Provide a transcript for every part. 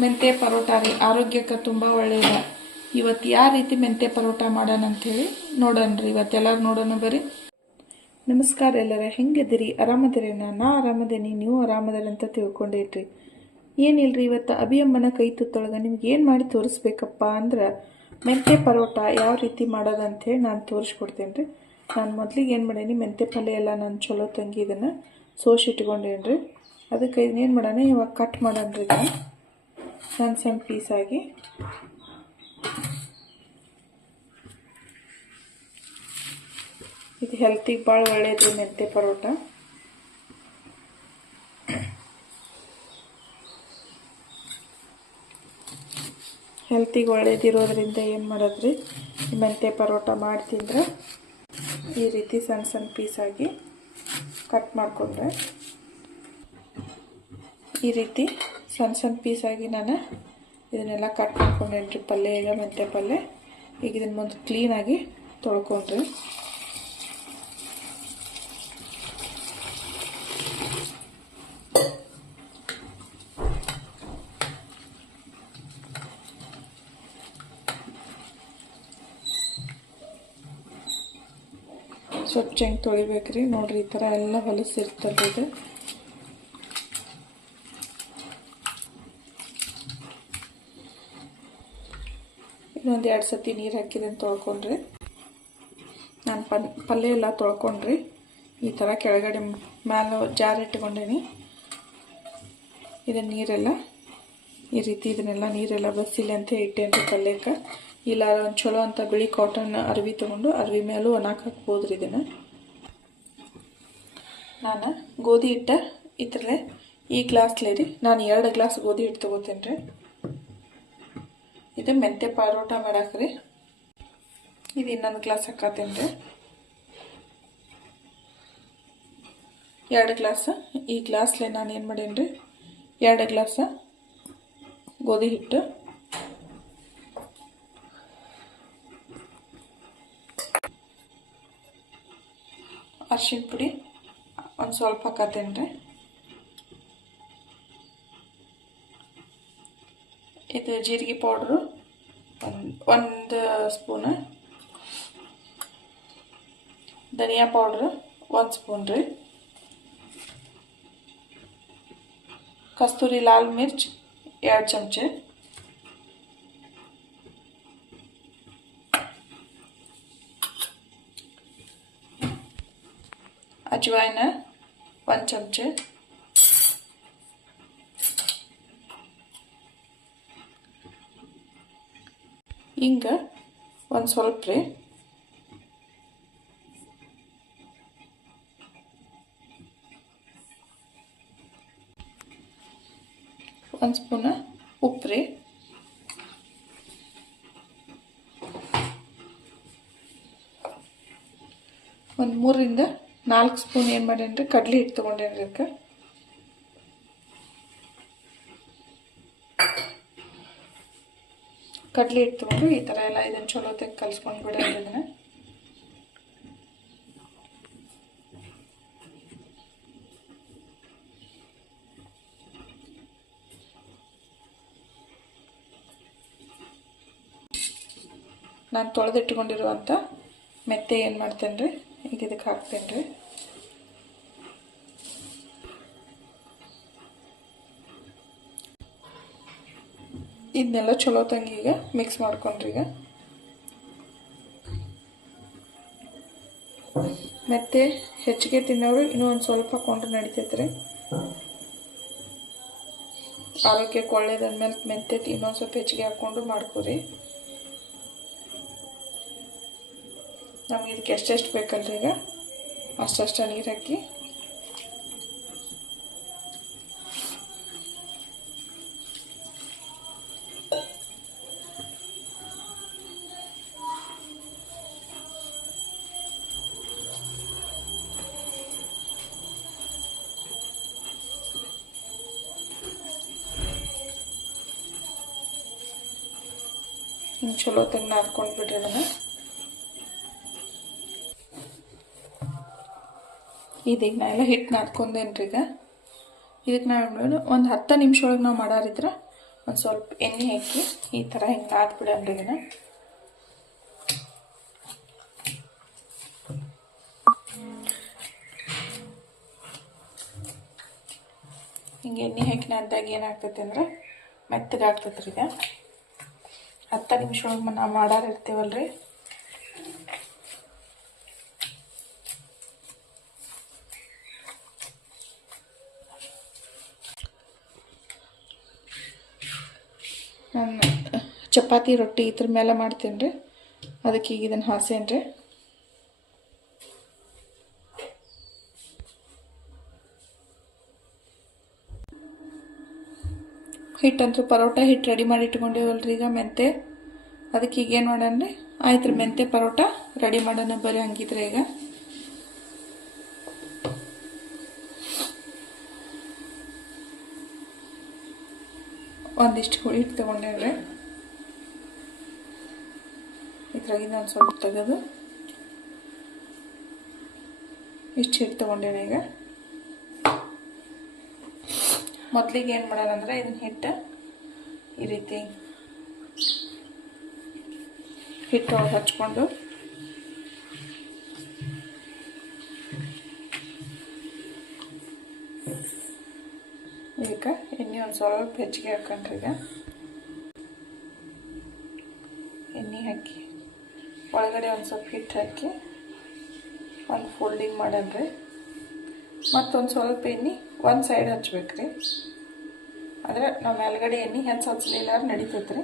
ಮೆಂತ್ಯ ಪರೋಟ ರೀ, ಆರೋಗ್ಯಕ್ಕೆ ತುಂಬ ಒಳ್ಳೆಯದ ಇವತ್ತು ಯಾವ ರೀತಿ ಮೆಂತೆ ಪರೋಟ ಮಾಡೋಣ ಅಂಥೇಳಿ ನೋಡೋಣ ಇವತ್ತೆಲ್ಲರೂ ನೋಡೋಣ ಬರ್ರಿ. ನಮಸ್ಕಾರ ಎಲ್ಲರ, ಹೆಂಗಿದ್ದೀರಿ? ಆರಾಮದಿರಿ? ನಾ ಆರಾಮದೇನಿ, ನೀವು ಆರಾಮದಿರಿ ಅಂತ ತಿಳ್ಕೊಂಡೇನ್ರಿ ಏನಿಲ್ಲರಿ ಇವತ್ತು ಅಭಿಯಮ್ಮನ ಕೈ ತುತ್ತೊಳಗೆ ನಿಮ್ಗೆ ಏನು ಮಾಡಿ ತೋರಿಸ್ಬೇಕಪ್ಪ ಅಂದ್ರೆ ಮೆಂತೆ ಪರೋಟ ಯಾವ ರೀತಿ ಮಾಡೋದು ಅಂಥೇಳಿ ನಾನು ತೋರಿಸ್ಕೊಡ್ತೇನೆ ರೀ ನಾನು ಮೊದಲಿಗೆ ಏನು ಮಾಡೀನಿ ಮೆಂತೆ ಪಲ್ಯ ಎಲ್ಲ ನಾನು ಚಲೋ ತಂಗಿ ಇದನ್ನು ಸೋಸಿ ಇಟ್ಕೊಂಡೇನಿ ರೀ ಅದಕ್ಕೆ ಇದನ್ನೇನು ಮಾಡೋಣ ಇವಾಗ ಕಟ್ ಮಾಡೋಣ ರೀ ಇದನ್ನು. ಸಣ್ಣ ಸಣ್ಣ ಪೀಸಾಗಿ ಇದು ಹೆಲ್ತಿಗೆ ಭಾಳ ಒಳ್ಳೆಯದು ಮೆಂತೆ ಪರೋಟ. ಹೆಲ್ತಿಗೆ ಒಳ್ಳೇದಿರೋದ್ರಿಂದ ಏನು ಮಾಡೋದ್ರಿ? ಈ ಮೆಂತ್ಯ ಪರೋಟ ಮಾಡಿ ತಿಂದ್ರೆ ಈ ರೀತಿ ಸಣ್ಣ ಸಣ್ಣ ಪೀಸಾಗಿ ಕಟ್ ಮಾಡಿಕೊಂಡ್ರೆ ಈ ರೀತಿ ಸಣ್ಣ ಸಣ್ಣ ಪೀಸಾಗಿ ನಾನು ಇದನ್ನೆಲ್ಲ ಕಟ್ ಮಾಡ್ಕೊಂಡೇನ್ರಿ, ಪಲ್ಯ ಈಗ ಮೆಂತ್ಯ ಪಲ್ಯ. ಈಗ ಇದನ್ನು ಮುಂದೆ ಕ್ಲೀನಾಗಿ ತೊಳ್ಕೊಂಡ್ರಿ. ಸ್ವಚ್ಛ ಹೆಂಗೆ ತೊಳಿಬೇಕ್ರಿ. ನೋಡ್ರಿ ಈ ಥರ ಎಲ್ಲ ಹೊಲಸಿರ್ತಲ್ಲ ಇದು. ಇನ್ನೊಂದು ಎರಡು ಸತಿ ನೀರು ಹಾಕಿದನ್ನು ತೊಳ್ಕೊಂಡ್ರಿ. ನಾನು ಪನ್, ಪಲ್ಯ ಎಲ್ಲ ತೊಳ್ಕೊಂಡ್ರಿ. ಈ ಥರ ಕೆಳಗಡೆ ಮ್ಯಾಲ ಜಾರ್ ಇಟ್ಕೊಂಡೇನಿ. ಇದನ್ನು ನೀರೆಲ್ಲ, ಈ ರೀತಿ ಇದನ್ನೆಲ್ಲ ನೀರೆಲ್ಲ ಬಸ್ಸಿಲ್ಲ ಅಂತ ರೀ ಪಲ್ಯಕ್ಕೆ. ಇಲ್ಲ ಒಂದು ಚಲೋ ಅಂತ ಬಿಳಿ ಕಾಟನ್ ಅರ್ವಿ ತೊಗೊಂಡು ಅರ್ವಿ ಮೇಲೂ ಒಣಕ್ ಹಾಕ್ಬೋದು ರೀ ಇದನ್ನು. ನಾನು ಗೋಧಿ ಹಿಟ್ಟ ಇದ್ರಲ್ಲೇ ಈ ಗ್ಲಾಸ್ಲೇ ರೀ ನಾನು ಎರಡು ಗ್ಲಾಸ್ ಗೋಧಿ ಹಿಟ್ಟು ತೊಗೋತೇನೆ ರೀ ಇದು ಮೆಂತ್ಯ ಪಾರೋಟ ಮಾಡಕ್ಕೆ ರೀ. ಇದು ಇನ್ನೊಂದು ಗ್ಲಾಸ್ ಹಾಕತ್ತೇನೆ ಎರಡು ಗ್ಲಾಸ್. ಈ ಗ್ಲಾಸ್ಲೆ ನಾನು ಏನು ಮಾಡೇನಿ ರೀ? ಎರಡು ಗ್ಲಾಸ ಗೋಧಿ ಹಿಟ್ಟು. ಅರ್ಶಿಣ ಪುಡಿ. ಒಂದು ಸ್ವಲ್ಪ ಹಾಕತ್ತೇನೆ ರೀ ಇದು ಜೀರಿಗೆ ಪೌಡ್ರು. ಒಂದು ಸ್ಪೂನ್. ಧನಿಯಾ ಪೌಡ್ರು ಒಂದು ಸ್ಪೂನ್ ರೀ. ಕಸ್ತೂರಿ ಲಾಲ್ ಮಿರ್ಚ್ ಎರಡು ಚಮಚ. ಅಜ್ವಾಯ್ನ ಒಂದು ಚಮಚೆ. ಹಿಂಗ ಒಂದು ಸ್ವಲ್ಪ ರೀ ಒಂದು ಸ್ಪೂನ ಉಪ್ಪು ರೀ ಒಂದು ಮೂರರಿಂದ ನಾಲ್ಕು ಸ್ಪೂನ್ ಏನು ಮಾಡೇನಿ ರೀ ಕಡ್ಲೆ ಹಿಟ್ಟು ತೊಗೊಂಡೇನಿ ರೀ ಅದಕ್ಕೆ ಕಡ್ಲೆ ಹಿಟ್ಟು ತೊಗೊಂಡು ಈ ಥರ ಎಲ್ಲ ಇದನ್ನು ಚಲೋ ತೆಗೆ ಕಲ್ಸ್ಕೊಂಡು ಬಿಡೋದು ಇದನ್ನು ನಾನು ತೊಳೆದಿಟ್ಕೊಂಡಿರುವಂಥ ಮೆತ್ತೆ ಏನು ಮಾಡ್ತೇನೆ ರೀ ಈಗ ಇದಕ್ಕೆ ಹಾಕ್ತೇನೆ ರೀ ಇದನ್ನೆಲ್ಲ ಚಲೋ ತಂಗೀಗ ಮಿಕ್ಸ್ ಮಾಡ್ಕೊಂಡ್ರಿ ಈಗ. ಮತ್ತೆ ಹೆಚ್ಚಿಗೆ ತಿನ್ನೋರು ಇನ್ನೂ ಒಂದು ಸ್ವಲ್ಪ ಕೊಂಡ್ರೆ ನಡಿತೈತೆ ರೀ ಆರೋಗ್ಯಕ್ಕೆ ಒಳ್ಳೇದಂದ್ಮೇಲೆ ಮೆಂತೆ ಇನ್ನೊಂದು ಸ್ವಲ್ಪ ಹೆಚ್ಚಿಗೆ ಹಾಕ್ಕೊಂಡು ಮಾಡ್ಕೊರಿ. ನಮ್ಗೆ ಇದಕ್ಕೆ ಎಷ್ಟೆಷ್ಟು ಬೇಕಲ್ರಿ ಈಗ? ಅಷ್ಟಷ್ಟು ನೀರು ಹಾಕಿ ಹಿಂಗೆ ಚಲೋ ತಂಗ ನಾದ್ಕೊಂಡು ಬಿಡ್ರಿ ಅದನ್ನು ಇದೀಗ ನಾ ಎಲ್ಲ ಹಿಟ್ಟು ನಾದ್ಕೊಂಡೇನ್ರಿ ಈಗ. ಇದಕ್ಕೆ ನಾವು ಒಂದು ಹತ್ತು ನಿಮಿಷ ಒಳಗೆ ನಾವು ಮಾಡಾರಿದ್ರೆ ಒಂದು ಸ್ವಲ್ಪ ಎಣ್ಣೆ ಹಾಕಿ ಈ ಥರ ಹಿಂಗೆ ನಾದ್ಬಿಡನ್ರಿ ಇದನ್ನು. ಹಿಂಗೆ ಎಣ್ಣೆ ಹಾಕಿ ನಾದ್ದಾಗ ಏನಾಗ್ತೈತೆ ಅಂದ್ರೆ ಮೆತ್ತಗಾಗ್ತೈತ್ರಿ ಈಗ. ಹತ್ತು ನಿಮಿಷ ಒಳಗೆ ನಾವು ಮಾಡಾರ ಇರ್ತೀವಲ್ರಿ? ನಾನು, ಚಪಾತಿ, ರೊಟ್ಟಿ ಇದ್ರ ಮೇಲೆ ಮಾಡ್ತೀನಿ ರೀ ಅದಕ್ಕೆ ಈಗ ಇದನ್ನು ಹಾಸೇನಿ ರೀ ಹಿಟ್ಟಂತೂ ಪರೋಟ ಹಿಟ್ಟು ರೆಡಿ ಮಾಡಿ ಇಟ್ಕೊಂಡಿವಲ್ರಿ ಈಗ ಮೆಂತೆ. ಅದಕ್ಕೆ ಈಗ ಏನು ಮಾಡೋಣ ಆಯ್ತು ರೀ ಮೆಂತೆ ಪರೋಟ ರೆಡಿ ಮಾಡೋಣ ಬರೀ ಹಂಗಿದ್ರೆ ಈಗ. ಒಂದಿಷ್ಟು ಹಿಟ್ಟು ತೊಗೊಂಡೇವ್ರಿ. ಇದ್ರಾಗಿಂದ ಒಂದು ಸ್ವಲ್ಪ ತೆಗೆದು ಇಷ್ಟು ಹಿಟ್ಟು ತೊಗೊಂಡೇನೆ ಈಗ. ಮೊದಲಿಗೆ ಏನು ಮಾಡೋಣ ಇದನ್ನ ಹಿಟ್ಟು ಈ ರೀತಿ ಹಿಟ್ಟು ಒಳಗೆ ಹಚ್ಕೊಂಡು ಇದಕ್ಕೆ ಎಣ್ಣೆ ಒಂದು ಸ್ವಲ್ಪ ಹೆಚ್ಚಿಗೆ ಹಾಕೊಂಡ್ರಿ ಈಗ. ಎಣ್ಣೆ ಹಾಕಿ ಒಳಗಡೆ ಒಂದು ಸ್ವಲ್ಪ ಹಿಟ್ಟು ಹಾಕಿ ಒಂದು ಫೋಲ್ಡಿಂಗ್ ಮಾಡನ್ರಿ ಮತ್ತೊಂದು ಸ್ವಲ್ಪ ಎಣ್ಣೆ ಒಂದು ಸೈಡ್ ಹಚ್ಬೇಕ್ರಿ. ಅಂದರೆ ನಾವು ಮೇಲ್ಗಡೆ ಎಣ್ಣೆ ಹೆಚ್ಚು ಹಚ್ಚಲಿಲ್ಲ ನಡೀತೈತೆ ರೀ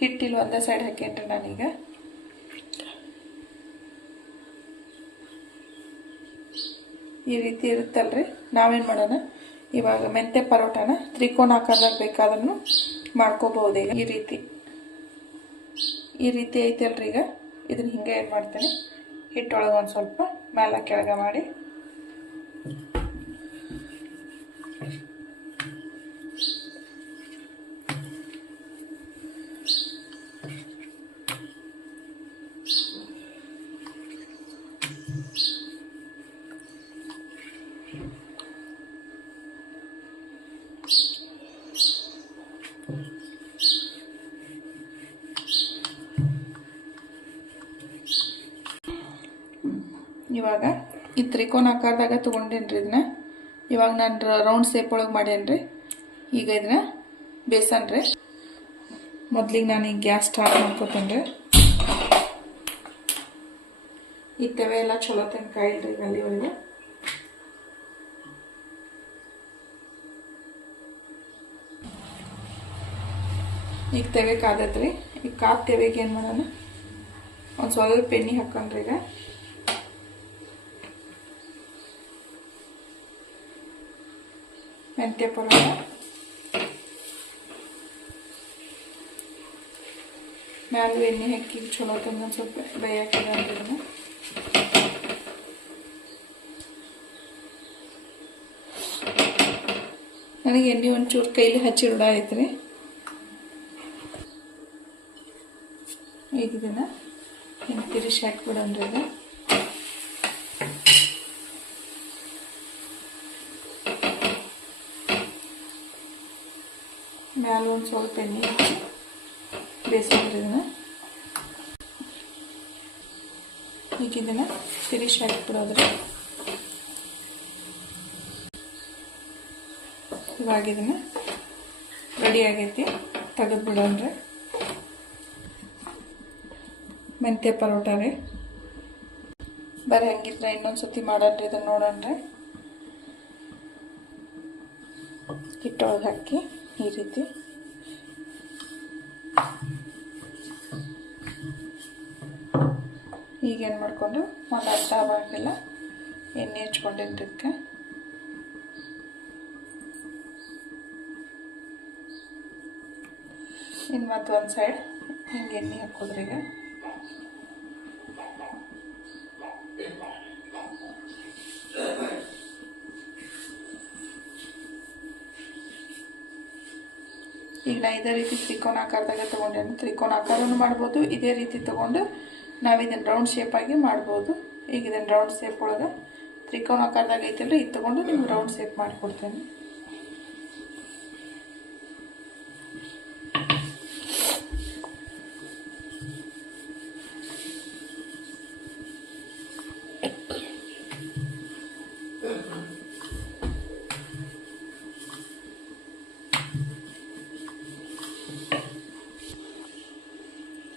ಹಿಟ್ಟಿಲ್ಲ ಒಂದೇ ಸೈಡ್ ಹಾಕೇನ್ರಿ ನಾನೀಗ. ಈ ರೀತಿ ಇರುತ್ತಲ್ರಿ. ನಾವೇನು ಮಾಡೋಣ? ಇವಾಗ ಮೆಂತೆ ಪರೋಟಾನ ತ್ರಿಕೋನ ಆಕಾರದಾಗ ಬೇಕಾದ್ರೂ ಮಾಡ್ಕೋಬಹುದು ಈ ರೀತಿ. ಈ ರೀತಿ ಐತಲ್ರಿ ಈಗ. ಇದನ್ನ ಹಿಂಗೆ ಏನು ಮಾಡ್ತೇನೆ? ಹಿಟ್ಟೊಳಗೆ ಒಂದು ಸ್ವಲ್ಪ ಮೇಲೆ ಕೆಳಗೆ ಮಾಡಿ ಇವಾಗ ಈ ತ್ರಿಕೋನ ಆಕಾರದಾಗ ತೊಗೊಂಡೇನ್ರಿ ಇದನ್ನ? ಇವಾಗ ನಾನು ರೌಂಡ್ ಶೇಪ್ ಒಳಗೆ ಮಾಡೇನ್ರಿ ಈಗ ಇದನ್ನ ಬೇಸನ್ ರೀ ಮೊದ್ಲಿಗೆ ನಾನು ಈಗ ಗ್ಯಾಸ್ ಸ್ಟಾರ್ಟ್ ಮಾಡ್ಕೊತೇನೆ ಈ ತೆವೆ ಎಲ್ಲ ಚಲೋ ತಿನ್ಕಾಯಿಲ್ರಿ ಗಲ್ಲಿ ಅಲ್ಲಿ ಒಳಗೆ ಈಗ ತೆವೆ ರೀ. ಈಗ ಕಾದ ತೆವೆಗೆ ಏನು ಮಾಡೋಣ? ಒಂದು ಸ್ವಲ್ಪ ಎಣ್ಣೆ ಹಾಕೊಂಡ್ರಿ ಈಗ. ಮೆಂತ್ಯ ಪರೋಟ. ಮ್ಯಾಲೂ ಎಣ್ಣೆ ಹಾಕಿ ಚಲೋ ತಂದು ಸ್ವಲ್ಪ ಬೇಯಾಕಿದೆ ಅಂದ್ರೆ ಇದನ್ನ. ನನಗೆ ಎಣ್ಣೆ ಒಂಚೂರು ಕೈಲಿ ಹಚ್ಚಿ ರೂಢ ಐತ್ರಿ ಈಗ ಇದನ್ನ ಹಿಂಗೆ ಹಾಕ್ಬಿಡೋಣ ಇದು. ಮ್ಯಾಲ ಒಂದು ಸ್ವಲ್ಪ ಎಣ್ಣೆ ಹಾಕಿ ಬೇಯಿಸ್ಬಿಡ್ರಿ ಈಗ ಇದನ್ನ ತಿರುಗಿ ಹಾಕ್ಬಿಡೋದ್ರೆ ಇವಾಗ ರೆಡಿ ಆಗೈತಿ ತೆಗೆದು ಬಿಡೋಣ್ರಿ ಮೆಂತ್ಯ ಪರೋಟ ರೀ. ಬರೀ ಹಂಗಿದ್ರೆ ಇನ್ನೊಂದು ಸತಿ ಮಾಡೋಣ್ರಿ, ಇದನ್ನ ರೀ ಹಿಟ್ಟೊಳಗೆ ಹಾಕಿ ಈ ರೀತಿ. ಈಗೇನು ಮಾಡಿಕೊಂಡು ಒಂದು ಅರ್ಧ ಆವಾಗೆಲ್ಲ ಎಣ್ಣೆ ಹಚ್ಕೊಂಡಿದ್ದಕ್ಕೆ. ಇನ್ನು ಮತ್ತೊಂದು ಸೈಡ್ ಹಿಂಗೆ ಎಣ್ಣೆ ಹಾಕೋದ್ರಿ ಈಗ ಈಗ ನಾ ಇದೇ ರೀತಿ ತ್ರಿಕೋನ ಆಕಾರದಾಗ ತೊಗೊಂಡೇನು ತ್ರಿಕೋನ ಆಕಾರನೂ ಮಾಡ್ಬೋದು. ಇದೇ ರೀತಿ ತೊಗೊಂಡು ನಾವು ಇದನ್ನು ರೌಂಡ್ ಶೇಪಾಗಿ ಮಾಡ್ಬೋದು. ಈಗ ಇದನ್ನು ರೌಂಡ್ ಶೇಪ್ ಒಳಗೆ ತ್ರಿಕೋನ ಆಕಾರದಾಗ ಐತಲ್ಲ ಇದು ತೊಗೊಂಡು ನಿಮ್ಗೆ ರೌಂಡ್ ಶೇಪ್ ಮಾಡಿಕೊಡ್ತೇನೆ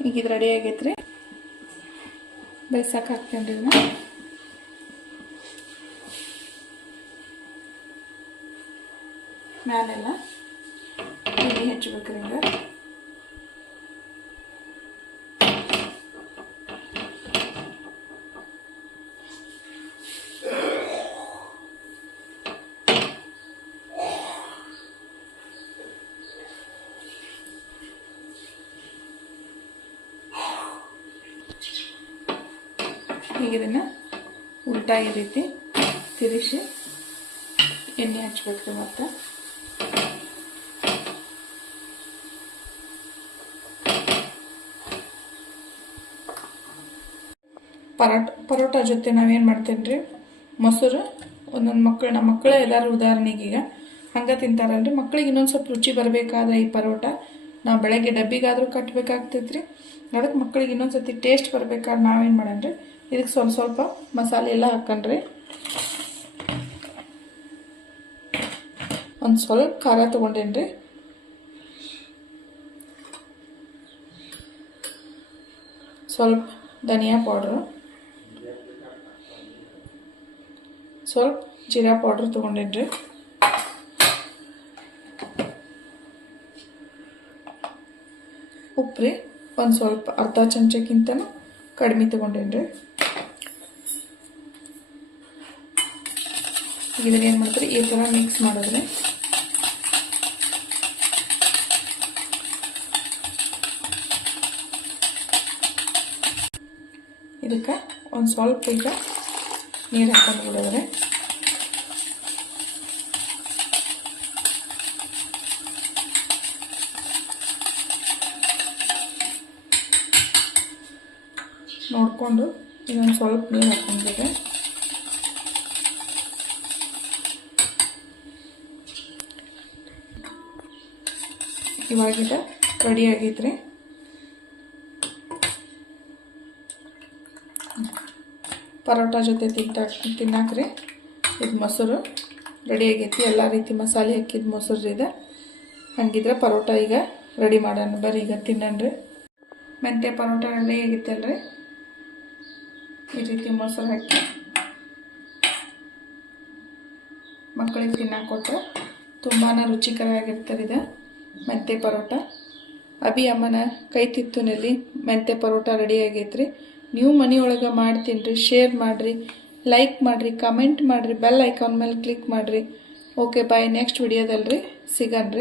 ಈಗ ಇದು ರೆಡಿ ಆಗೈತ್ರಿ. ಬೇಯ್ಸಕ್ಕೆ ಹಾಕ್ತೇನೆ ರೀ ಮ್ಯಾಲೆಲ್ಲ. ಎಣ್ಣೆ ರೀ ಹಿಂಗೆ. ಈಗ ಇದನ್ನು ಉಲ್ಟಾ ಈ ರೀತಿ ತಿರುಗಿಸಿ ಎಣ್ಣೆ ಹಚ್ಬೇಕ್ರಿ ಮತ್ತೆ. ಪರೋಟ ಪರೋಟ ಜೊತೆ ನಾವೇನು ಮಾಡ್ತೇನೆ ರೀ ಮೊಸರು, ಒಂದೊಂದು ಮಕ್ಕಳು ನಮ್ಮ ಮಕ್ಕಳೇ ಎಲ್ಲರೂ ಉದಾಹರಣೆಗೆ ಈಗ ಹಂಗೆ ತಿಂತಾರಲ್ರಿ. ಮಕ್ಕಳಿಗೆ ಇನ್ನೊಂದು ಸ್ವಲ್ಪ ರುಚಿ ಬರಬೇಕಾದ್ರೆ ಈ ಪರೋಟ. ನಾವು ಬೆಳಗ್ಗೆ ಡಬ್ಬಿಗಾದರೂ ಕಟ್ಟಬೇಕಾಗ್ತೈತೆ ರೀ ಅದಕ್ಕೆ ಮಕ್ಕಳಿಗೆ ಇನ್ನೊಂದು ಸತಿ ಟೇಸ್ಟ್ ಬರ್ಬೇಕಾದ್ರೆ ನಾವೇನು ಮಾಡೋಣ ಇದಕ್ಕೆ ಸ್ವಲ್ಪ ಸ್ವಲ್ಪ ಮಸಾಲೆ ಎಲ್ಲ ಹಾಕೊಂಡ್ರಿ ಒಂದು ಸ್ವಲ್ಪ ಖಾರ ತೊಗೊಂಡೇನ್ರಿ. ಸ್ವಲ್ಪ ಧನಿಯಾ ಪೌಡ್ರು ಸ್ವಲ್ಪ ಜೀರಾ ಪೌಡ್ರ್ ತೊಗೊಂಡೇನ್ರಿ. ಉಪ್ಪು ರೀ ಒಂದು ಸ್ವಲ್ಪ ಅರ್ಧ ಚಮಚಕ್ಕಿಂತನೂ ಕಡಿಮೆ ತೊಗೊಂಡೇನ್ರಿ. ಇದನ್ನ ಏನು ಮಾಡ್ತೀರಿ? ಈ ಥರ ಮಿಕ್ಸ್ ಮಾಡಿದ್ರೆ ಇದಕ್ಕೆ ಒಂದು ಸ್ವಲ್ಪ ಈಗ ನೀರು ಹಾಕೊಂಡು ಬಿಡಿದ್ರೆ. ನೋಡಿಕೊಂಡು ಇದೊಂದು ಸ್ವಲ್ಪ ನೀರು ಹಾಕೊಂಡಿದೆ ಇವಾಗಿದ ರೆಡಿ ಆಗೈತ್ರಿ ಪರೋಟ ಜೊತೆ ತಿಂತ ತಿನ್ನಾಕ್ರಿ. ಇದು ಮೊಸರು ರೆಡಿ ಆಗೈತಿ. ಎಲ್ಲ ರೀತಿ ಮಸಾಲೆ ಹಾಕಿದ ಮೊಸರು ಇದೆ. ಹಂಗಿದ್ರೆ ಪರೋಟ ಈಗ ರೆಡಿ ಮಾಡೋಣ. ಬರ್ರಿ, ಈಗ ತಿನ್ನಣ್ರಿ. ಮೆಂತ್ಯ ಪರೋಟ ರೆಡಿ ಆಗೈತಲ್ರಿ ಈ ರೀತಿ ಮೊಸರು ಹಾಕಿ ಮಕ್ಕಳಿಗೆ ತಿನ್ನಕ್ಕೆ ಕೊಟ್ಟರೆ ತುಂಬಾ ರುಚಿಕರವಾಗಿರ್ತದೆ ಇದು. ಮೆಂತ್ಯ ಪರೋಟ. ಅಭಿ ಅಮ್ಮನ ಕೈ ತಿತ್ತುನಲ್ಲಿ ಮೆಂತೆ ಪರೋಟ ರೆಡಿ ಆಗೈತ್ರಿ ನೀವು ಮನೆಯೊಳಗೆ ಮಾಡ್ತೀನಿ ಶೇರ್ ಮಾಡಿರಿ, ಲೈಕ್ ಮಾಡಿರಿ, ಕಮೆಂಟ್ ಮಾಡಿರಿ, ಬೆಲ್ ಐಕಾನ್ ಮೇಲೆ ಕ್ಲಿಕ್ ಮಾಡಿರಿ. ಓಕೆ ಬಾಯ್ ನೆಕ್ಸ್ಟ್ ವಿಡಿಯೋದಲ್ಲಿ ರೀ. ಸಿಗನ್ರಿ